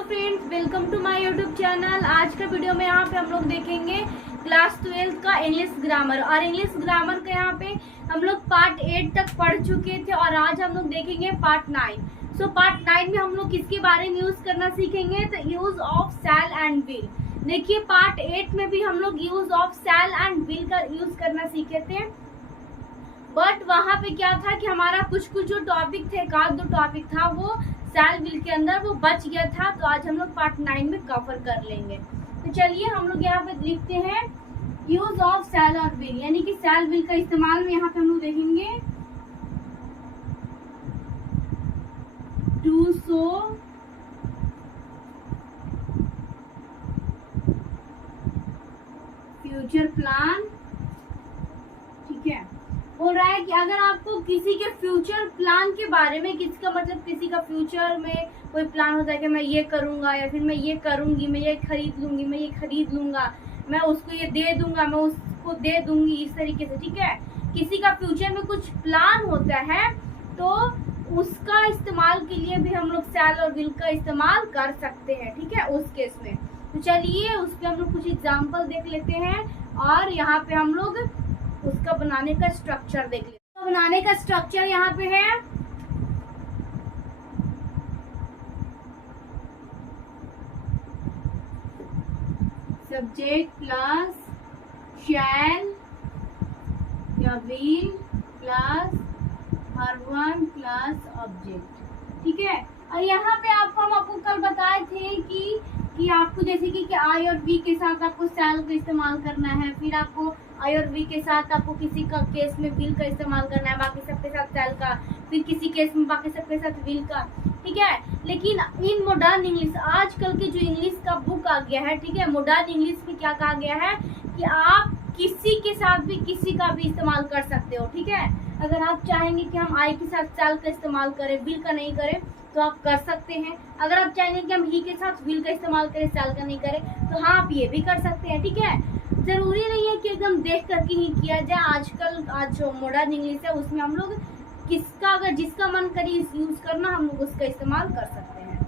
Hello friends, welcome to my YouTube channel. आज का video में यहाँ पे हम लोग देखेंगे क्लास 12 का इंग्लिश ग्रामर। और इंग्लिश ग्रामर का यहाँ पे हम लोग पार्ट 8 तक पढ़ चुके थे और आज हम लोग देखेंगे पार्ट 9। सो पार्ट 9 में हम लोग किसके बारे में यूज करना सीखेंगे, तो use of shall and will. देखिए पार्ट 8 में भी हम लोग use of shall and will का यूज करना सीखे थे, बट वहाँ पे क्या था कि हमारा कुछ जो टॉपिक थे, एक आध दो टॉपिक था वो शैल विल के अंदर वो बच गया था। तो आज हम लोग पार्ट 9 में कवर कर लेंगे। तो चलिए हम लोग यहाँ पे लिखते हैं यूज ऑफ शैल और विल, यानी कि शैल विल का इस्तेमाल में यहाँ पे हम लोग देखेंगे टू शो फ्यूचर प्लान। ठीक है, बोल रहा है कि अगर आपको किसी के फ्यूचर प्लान के बारे में, किसी का मतलब किसी का फ्यूचर में कोई प्लान होता है कि मैं ये करूंगा या फिर मैं ये करूंगी, मैं ये खरीद लूंगी, मैं ये खरीद लूंगा, मैं उसको ये दे दूंगा, मैं उसको दे दूंगी, इस तरीके से। ठीक है, किसी का फ्यूचर में कुछ प्लान होता है तो उसका इस्तेमाल के लिए भी हम लोग शैल और विल का इस्तेमाल कर सकते हैं। ठीक है, उस केस में। तो चलिए उस पर हम लोग कुछ एग्जाम्पल देख लेते हैं और यहाँ पे हम लोग उसका बनाने का स्ट्रक्चर देख लेते हैं। तो बनाने का स्ट्रक्चर यहाँ पे है सब्जेक्ट प्लस शैल या will plus verb plus object. ठीक है, और यहाँ पे हम आपको कल बताए थे कि आपको जैसे कि आई और वी के साथ आपको शैल का इस्तेमाल करना है, फिर आपको आई और वी के साथ आपको किसी का केस में विल का इस्तेमाल करना है, बाकी सबके साथ शैल का, फिर किसी केस में बाकी सबके साथ विल का। ठीक है, लेकिन इन मॉडर्न इंग्लिश, आजकल के जो इंग्लिश का बुक आ गया है, ठीक है, मॉडर्न इंग्लिश में क्या कहा गया है कि आप किसी के साथ भी किसी का भी इस्तेमाल कर सकते हो। ठीक है, अगर आप चाहेंगे कि हम आई के साथ शैल का इस्तेमाल करें, विल का नहीं करें, तो आप कर सकते हैं। अगर आप चाहेंगे कि हम ही के साथ विल का इस्तेमाल करें, शैल का नहीं करें, तो हाँ आप ये भी कर सकते हैं। ठीक है, जरूरी नहीं है कि एकदम देख करके ही किया जाए। आजकल आज जो मॉडर्न इंग्लिश है उसमें हम लोग किसका, अगर जिसका मन करे यूज करना, हम लोग उसका इस्तेमाल कर सकते हैं।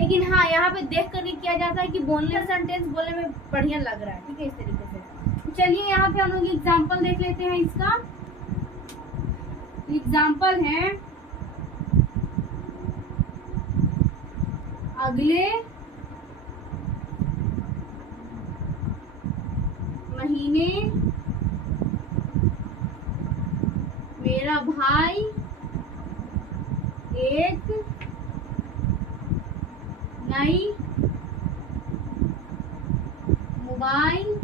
लेकिन हाँ यहाँ पे देख करके किया जाता है कि बोलने सेंटेंस बोलने में बढ़िया लग रहा है। ठीक है, इस तरीके से। चलिए यहाँ पे हम लोग एग्जाम्पल देख लेते हैं। इसका एग्जाम्पल है अगले महीने मेरा भाई एक नई मोबाइल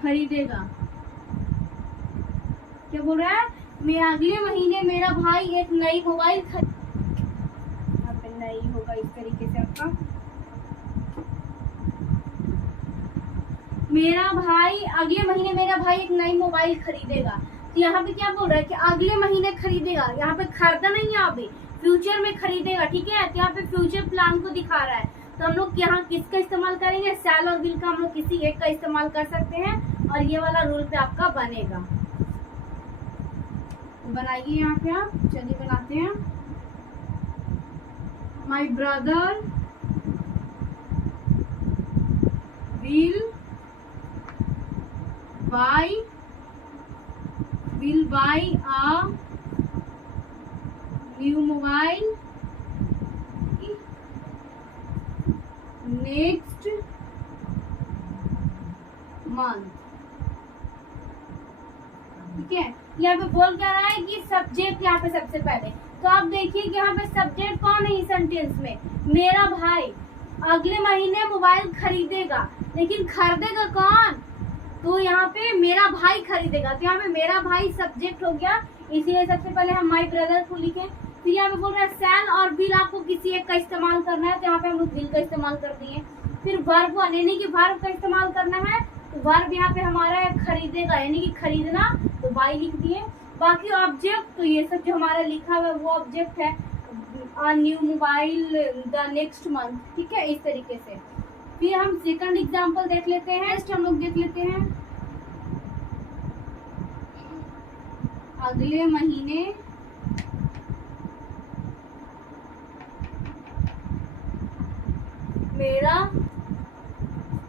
खरीदेगा। क्या बोल रहा है, मैं अगले महीने मेरा भाई एक नई मोबाइल नई होगा इस तरीके से आपका, मेरा भाई अगले महीने मेरा भाई एक नई मोबाइल खरीदेगा। तो यहाँ पे क्या बोल रहा है कि अगले महीने खरीदेगा, यहाँ पे खरीदा नहीं है, अभी फ्यूचर में खरीदेगा। ठीक है, तो यहाँ पे फ्यूचर प्लान को दिखा रहा है। तो हम लोग यहाँ किसका इस्तेमाल करेंगे, शैल और विल का हम लोग किसी एक का इस्तेमाल कर सकते हैं और ये वाला रूल पे आपका बनेगा। बनाइए यहाँ पे आप, चलिए बनाते हैं। My brother will buy a new mobile next month। ठीक है, यहाँ पे बोल क्या रहा है कि सब्जेक्ट यहाँ पे सबसे पहले, तो आप देखिए कि यहाँ पे सब्जेक्ट कौन है इस सेंटेंस में, मेरा भाई अगले महीने मोबाइल खरीदेगा। लेकिन खरीदेगा कौन, तो यहाँ पे मेरा भाई खरीदेगा। तो यहाँ पे मेरा भाई सब्जेक्ट हो गया, इसीलिए सबसे पहले हम माई ब्रदर को लिखे। फिर यहाँ पे बोल रहा है शैल और विल आपको किसी एक का इस्तेमाल करना है, तो यहाँ पे हम लोग विल का इस्तेमाल कर दिए। फिर वर्ब यानी कि वर्ब का इस्तेमाल करना है, तो वर्ब यहाँ पे हमारा है खरीदेगा, यानी कि खरीदना, तो बाई लिख दिए। बाकी ऑब्जेक्ट, तो ये सब जो हमारा लिखा हुआ है वो ऑब्जेक्ट है, a new mobile the next month। ठीक है, इस तरीके से। फिर हम सेकंड एग्जांपल देख लेते हैं, नेक्स्ट हम लोग देख लेते हैं अगले महीने मेरा,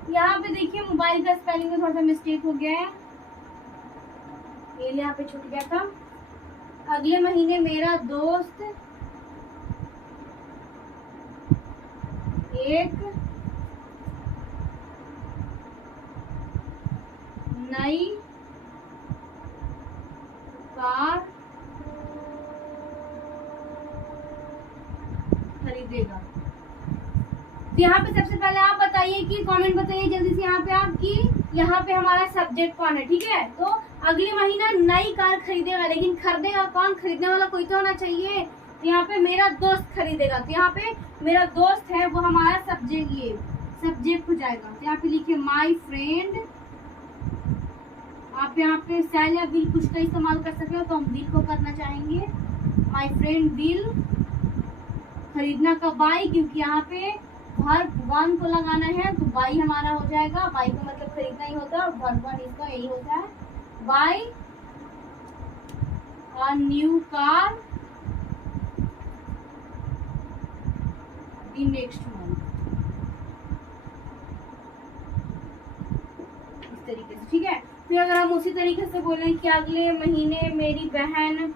यहाँ पे देखिए मोबाइल का स्पेलिंग में थोड़ा सा मिस्टेक हो गया है, ये यहाँ पे छूट गया था। अगले महीने मेरा दोस्त एक नई कार खरीदेगा। तो यहाँ पे सबसे पहले आप बताइए कि कमेंट बताइए जल्दी से यहाँ पे आप कि यहाँ पे हमारा सब्जेक्ट कौन है, ठीक है। तो अगले महीना नई कार खरीदेगा, लेकिन खरीदेगा कौन, खरीदने वाला कोई तो होना चाहिए। तो यहाँ पे मेरा दोस्त खरीदेगा, तो यहाँ पे मेरा दोस्त है वो हमारा सब्जेक्ट, ये सब्जेक्ट हो जाएगा। तो यहाँ पे लिखिए माई फ्रेंड, आप यहाँ पे सेल या विल कुछ का इस्तेमाल कर सकते हो, तो हम विल को करना चाहेंगे। माई फ्रेंड विल, खरीदना का बाई, क्योंकि यहाँ पे वर्ब वन को लगाना है तो बाई हमारा हो जाएगा। बाई का मतलब खरीदना ही होता है और वर्ब वन इसका यही होता है। By a new car in next month, इस तरीके से, ठीक है। फिर अगर हम उसी तरीके से बोलें कि अगले महीने मेरी बहन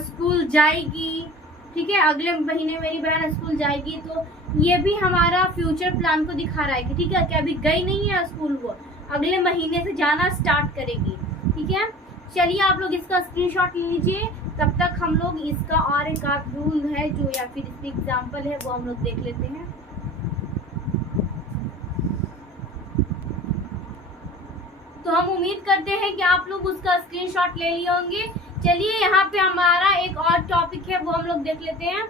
स्कूल जाएगी, ठीक है, अगले महीने मेरी बहन स्कूल जाएगी, तो ये भी हमारा फ्यूचर प्लान को दिखा रहा है कि ठीक है कि अभी गई नहीं है स्कूल, वो अगले महीने से जाना स्टार्ट करेगी, ठीक है। चलिए आप लोग इसका स्क्रीनशॉट ले लीजिए, तब तक हम लोग इसका और एक आध रूल है जो, या फिर इसकी एग्जाम्पल है, वो हम लोग देख लेते हैं। तो हम उम्मीद करते हैं कि आप लोग उसका स्क्रीनशॉट ले लिए होंगे। चलिए यहाँ पे हमारा एक और टॉपिक है, वो हम लोग देख लेते हैं।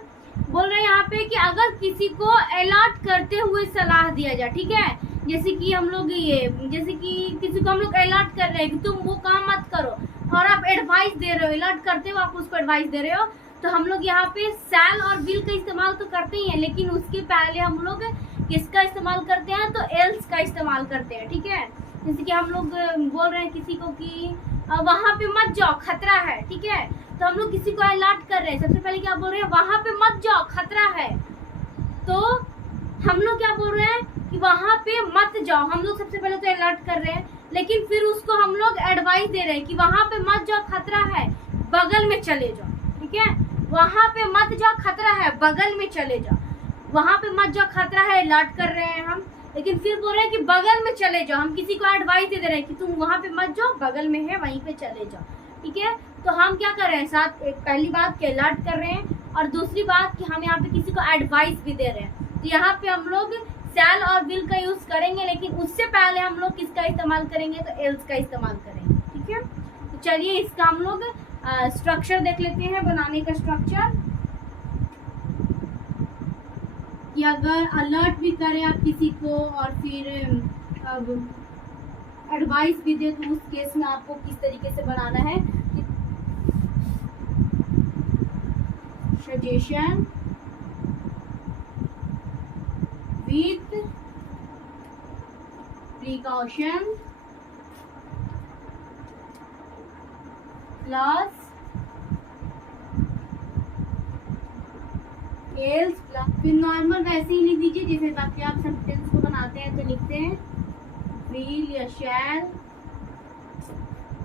बोल रहे हैं यहाँ पे कि अगर किसी को अलर्ट करते हुए सलाह दिया जाए, ठीक है, जैसे कि हम लोग जैसे कि किसी को हम लोग अलर्ट कर रहे हैं कि तुम वो काम मत करो, और आप एडवाइस दे रहे हो, अलर्ट करते हो आप उसको एडवाइस दे रहे हो, तो हम लोग यहाँ पे शैल और विल का इस्तेमाल तो करते ही हैं, लेकिन उसके पहले हम लोग किसका इस्तेमाल करते हैं, तो एल्स का इस्तेमाल करते हैं, ठीक है। जैसे कि हम लोग बोल रहे हैं किसी को कि वहां पे मत जाओ खतरा है, ठीक है, तो हम लोग किसी को अलर्ट कर रहे हैं, सबसे पहले क्या बोल रहे हैं, वहां पे मत जाओ खतरा है, तो हम लोग क्या बोल रहे हैं कि वहां पे मत जाओ। हम लोग सबसे पहले तो अलर्ट कर रहे हैं, लेकिन फिर उसको हम लोग एडवाइस दे रहे हैं कि वहां पे मत जाओ खतरा है, बगल में चले जाओ, ठीक है, वहां पे मत जाओ खतरा है, बगल में चले जाओ। वहां पे मत जाओ खतरा है अलर्ट कर रहे हैं हम, लेकिन फिर बोल रहे हैं कि बगल में चले जाओ, हम किसी को एडवाइस दे रहे हैं कि तुम वहां पे मत जाओ, बगल में है वहीं पे चले जाओ, ठीक है। तो हम क्या कर रहे हैं, साथ एक पहली बात कि अलर्ट कर रहे हैं, और दूसरी बात कि हम यहाँ पे किसी को एडवाइस भी दे रहे हैं। तो यहाँ पे हम लोग शैल और विल का यूज करेंगे, लेकिन उससे पहले हम लोग किसका इस्तेमाल करेंगे, तो एल्स का इस्तेमाल करेंगे, ठीक है। तो चलिए इसका हम लोग स्ट्रक्चर देख लेते हैं, बनाने का स्ट्रक्चर, कि अगर अलर्ट भी करें आप किसी को और फिर एडवाइस भी दे, तो उस केस में आपको किस तरीके से बनाना है। Suggestion with precaution plus else plus, फिर नॉर्मल वैसे ही लिख दीजिए जैसे बाकी आप सेंटेंस को बनाते हैं, तो लिखते हैं विल या शैल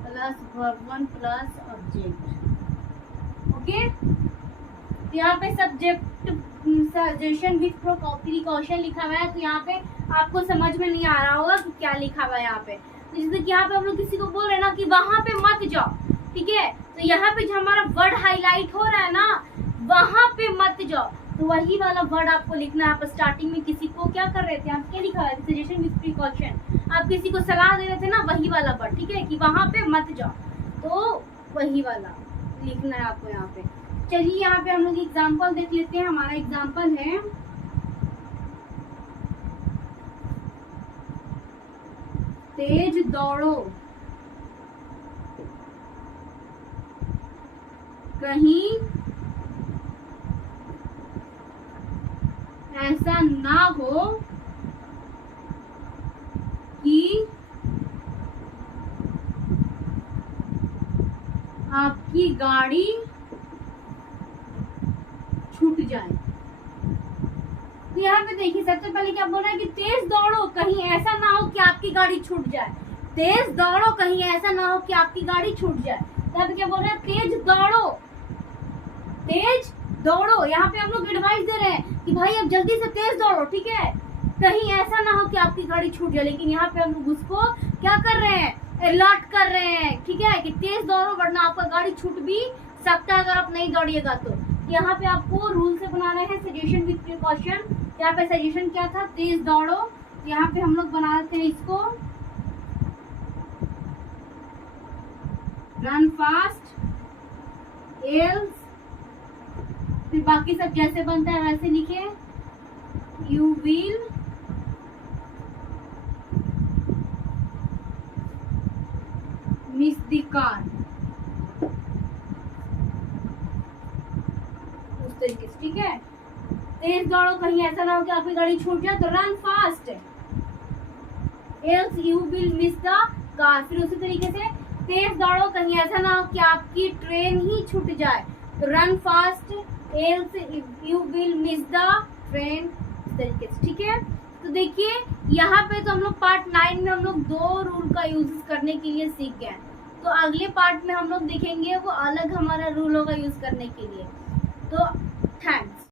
plus verb one plus object, okay. यहाँ पे सब्जेक्ट सजेशन विथ प्रिकॉशन लिखा हुआ है, तो यहाँ पे आपको समझ में नहीं आ रहा होगा कि क्या लिखा हुआ है यहाँ पे। तो जैसे कि यहाँ पे हम लोग किसी को बोल रहे हैं ना कि वहां पे मत जाओ, ठीक है, तो यहाँ पे जो हमारा वर्ड हाईलाइट हो रहा है ना, वहां पे मत जाओ, तो वही वाला वर्ड आपको लिखना है। आप स्टार्टिंग में किसी को क्या कर रहे थे, आप क्या लिखा है, सजेशन विथ प्रिकॉशन, आप किसी को सलाह दे रहे थे ना, वही वाला वर्ड, ठीक है, कि वहां पे मत जाओ, तो वही वाला लिखना है आपको यहाँ पे। चलिए यहाँ पे हम लोग एग्जाम्पल देख लेते हैं। हमारा एग्जाम्पल है तेज दौड़ो, कहीं ऐसा ना हो कि आप आपकी गाड़ी छूट जाए। तो यहाँ पे देखिए सबसे पहले क्या बोल रहा है कि तेज दौड़ो कहीं ऐसा ना हो कि आपकी गाड़ी छूट जाए। तेज दौड़ो कहीं ऐसा ना हो कि आपकी गाड़ी छूट जाए। तो यहाँ पे क्या बोल रहा है, तेज दौड़ो, तेज दौड़ो। यहाँ पे हम लोग एडवाइस दे रहे हैं कि भाई अब जल्दी से तेज दौड़ो, ठीक है, कहीं ऐसा ना हो कि आपकी गाड़ी छूट जाए। लेकिन यहाँ पे हम लोग उसको क्या कर रहे हैं, अलर्ट कर रहे हैं, ठीक है, कि तेज दौड़ो वरना आपका गाड़ी छूट भी सकता है अगर आप नहीं दौड़िएगा तो। यहाँ पे आपको रूल से बनाना है सजेशन विद प्रिकॉशन। यहाँ पे सजेशन क्या था, तेज दौड़ो। यहाँ पे हम लोग बनाते हैं इसको रन फास्ट एल्स, फिर बाकी सब जैसे बनता है वैसे लिखे, you will miss the car, उस तरीके से, ठीक है। तेज दौड़ो कहीं ऐसा ना हो कि आपकी गाड़ी छूट जाए, तो run fast else you will miss the car. फिर उसी तरीके से तेज दौड़ो कहीं ऐसा ना हो कि आपकी ट्रेन ही छूट जाए, तो run fast else you will miss the train, इस तरीके से, ठीक है। तो देखिए यहाँ पे तो हम लोग पार्ट 9 में हम लोग 2 रूल का यूज करने के लिए सीख गए। तो अगले पार्ट में हम लोग देखेंगे वो अलग हमारा रूल होगा यूज करने के लिए। तो थैंक्स।